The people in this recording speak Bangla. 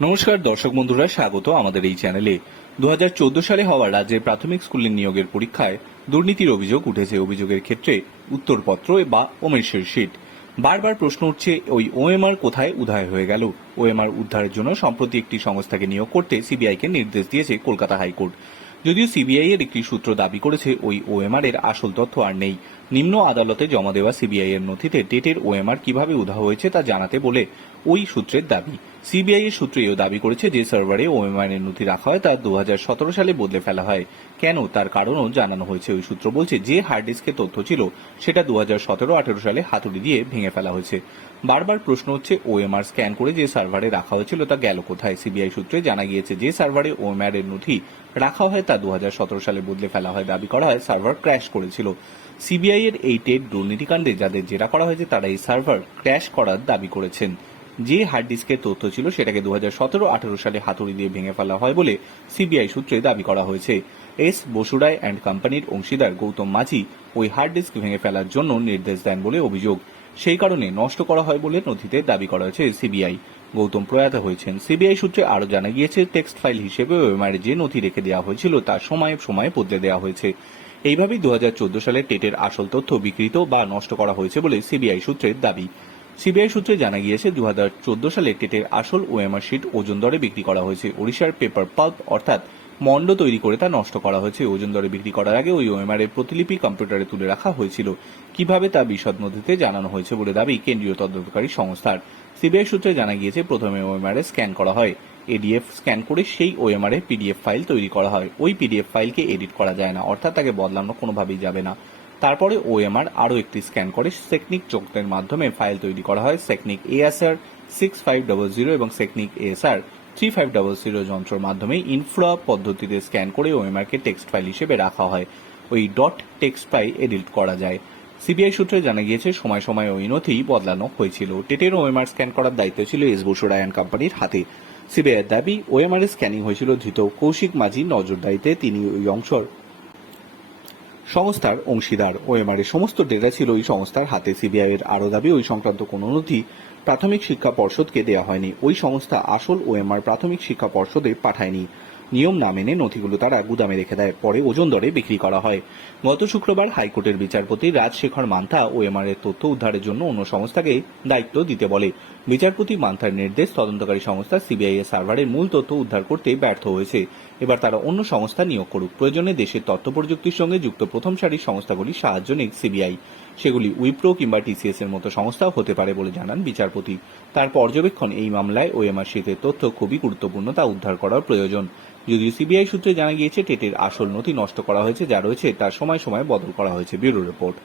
নমস্কার দর্শক বন্ধুরা, স্বাগত আমাদের এই চ্যানেলে। দু হাজার চোদ্দ সালে হওয়া রাজ্যের প্রাথমিক স্কুলের নিয়োগের পরীক্ষায় দুর্নীতির অভিযোগ উঠেছে অভিযোগের ক্ষেত্রে উত্তরপত্র বা ওমেশের শিট। বারবার প্রশ্ন উঠছে, ওই ওএমআর কোথায় উধায় হয়ে গেল? ওএমআর উদ্ধারের জন্য সম্প্রতি একটি সংস্থাকে নিয়োগ করতে সিবিআইকে নির্দেশ দিয়েছে কলকাতা হাইকোর্ট। যদিও সিবিআই এর একটি সূত্র দাবি করেছে, ওই ওএমআর এর আসল তথ্য আর নেই। নিম্ন আদালতে জমা দেওয়া সিবিআই এর নথিতে টেটের ওএমআর কীভাবে উধাও হয়েছে তা জানাতে বলে ওই সূত্রের দাবি। সিবিআই এর সূত্র এও দাবি করেছে যে সার্ভারে ওএমআর এর নথি রাখা হয় তা দু হাজার সতেরো সালে বদলে ফেলা হয়। কেন? তার কারণও জানানো হয়েছে। ওই সূত্র বলছে, যে হার্ড ডিস্কে তথ্য ছিল, সেটা দু হাজার সতেরো আঠেরো সালে হাতুড়ি দিয়ে ভেঙে ফেলা হয়েছে। বারবার প্রশ্ন হচ্ছে, ওএমআর স্ক্যান করে যে সার্ভারে রাখা হয়েছিল তা গেল কোথায়? সিবিআই সূত্রে জানা গিয়েছে, যে সার্ভারে ওএমআর এর নথি রাখা হয় তা দু হাজার সতেরো সালে বদলে ফেলা হয়। দাবি করা হয়, সার্ভার ক্র্যাশ করেছিল। সিবিআই এর এই টেট দুর্নীতিকাণ্ডে যাদের জেরা করা হয়েছে, তারা এই সার্ভার ক্র্যাশ করার দাবি করেছেন। যে হার্ড ডিস্কের তথ্য ছিল, সেটাকে দু হাজার সতেরো আঠেরো সালে হাতুড়ি দিয়ে ভেঙে ফেলা হয় বলে সিবিআই সূত্রে দাবি করা হয়েছে। এস বসুরায় অ্যান্ড কোম্পানির অংশীদার গৌতম মাঝি ওই হার্ড ডিস্ক ভেঙে ফেলার জন্য নির্দেশ দেন বলে অভিযোগ। সেই কারণে নষ্ট করা হয় বলে নথিতে দাবি করা হয়েছে সিবিআই। গৌতম প্রয়াত হয়েছেন। সিবিআই সূত্রে আরও জানা গিয়েছে, টেক্সট ফাইল হিসেবে ওএমআর যে নথি রেখে দেওয়া হয়েছিল, তা সময়ে সময়ে বদলে দেওয়া হয়েছে। এইভাবেই দু হাজার চৌদ্দ সালে টেটের আসল তথ্য বিকৃত বা নষ্ট করা হয়েছে বলে সিবিআই সূত্রের দাবি। সিবিআই সূত্রে জানা গিয়েছে দু হাজার চৌদ্দ সালে টেটের আসল ওএমআর শিট ওজন দরে বিক্রি করা হয়েছে ওড়িশার পেপার পাল্প, অর্থাৎ মন্ড তৈরি করে তা নষ্ট করা হয়েছে। ওজন দরে বিক্রি করার আগে ওই ওএমআর এর প্রতিলিপি কম্পিউটারে তুলে রাখা হয়েছিল। কীভাবে তা বিশদ নথিতে জানানো হয়েছে বলে দাবি কেন্দ্রীয় তদন্তকারী সংস্থার। সিবিআই সূত্রে জানা গিয়েছে, প্রথমে ওএমআর এ স্ক্যান করা হয়। এডিএফ স্ক্যান করে সেই ওএমআর এর পিডিএফ ফাইল তৈরি করা হয়। ওই পিডিএফ ফাইলকে এডিট করা যায় না, অর্থাৎ তাকে বদলানো কোনোভাবেই যাবে না। তারপরে ওএমআর আরও একটি স্ক্যান করে। সেকনিক চোখের মাধ্যমে ফাইল তৈরি করা হয়। Sekonic ASR six five double zero এবং Sekonic ASR three five double zero যন্ত্রের মাধ্যমে ইনফ্রা পদ্ধতিতে স্ক্যান করে ওএমআর কে টেক্সট ফাইল হিসেবে রাখা হয়। ওই ডট টেক্সট ফাইল এডিট করা যায়। সিবিআই সূত্রে জানা গিয়েছে, সময় সময় ওই নথি বদলানো হয়েছিল। টেটের ওএমআর স্ক্যান করার দায়িত্ব ছিল এস বসু রায়ন কোম্পানির হাতে। সিবিআইয়ের দাবি ওএমআর স্ক্যানিং হয়েছিল ধৃত কৌশিক মাঝি নজরদারিতে। তিনি ওই অংশর সংস্থার অংশীদার। ওএমআর এর সমস্ত ডেটা ছিল ওই সংস্থার হাতে। সিবিআই এর আরও দাবি, ওই সংক্রান্ত কোনো নথি প্রাথমিক শিক্ষা পর্ষদকে দেওয়া হয়নি। ওই সংস্থা আসল ওএমআর প্রাথমিক শিক্ষা পর্ষদে পাঠায়নি। নিয়ম না মেনে নথিগুলো তারা গুদামে রেখে দেয়। পরে ওজন দরে বিক্রি করা হয়। গত শুক্রবার হাইকোর্টের বিচারপতি রাজশেখর মান্থা ওএমআর এর তথ্য উদ্ধারের জন্য অন্য সংস্থাকে দায়িত্ব দিতে বলে। বিচারপতি মান্থার নির্দেশ তদন্তকারী সংস্থা সিবিআই এর সার্ভারের মূল তথ্য উদ্ধার করতে ব্যর্থ হয়েছে। এবার তারা অন্য সংস্থা নিয়োগ করুক। প্রয়োজনে দেশের তথ্য প্রযুক্তির সঙ্গে যুক্ত প্রথম সারির সংস্থাগুলি সাহায্য নিক সিবিআই। সেগুলি উইপ্রো কিংবা টিসিএস এর মতো সংস্থাও হতে পারে বলে জানান বিচারপতি। তার পর্যবেক্ষণ এই মামলায় ওএমআর শীতের তথ্য খুবই গুরুত্বপূর্ণ তা উদ্ধার করার প্রয়োজন। যদিও সিবিআই সূত্রে জানা গিয়েছে, টেটের আসল নথি নষ্ট করা হয়েছে, যা রয়েছে তার সময় সময় বদল করা হয়েছে, ব্যুরো রিপোর্ট।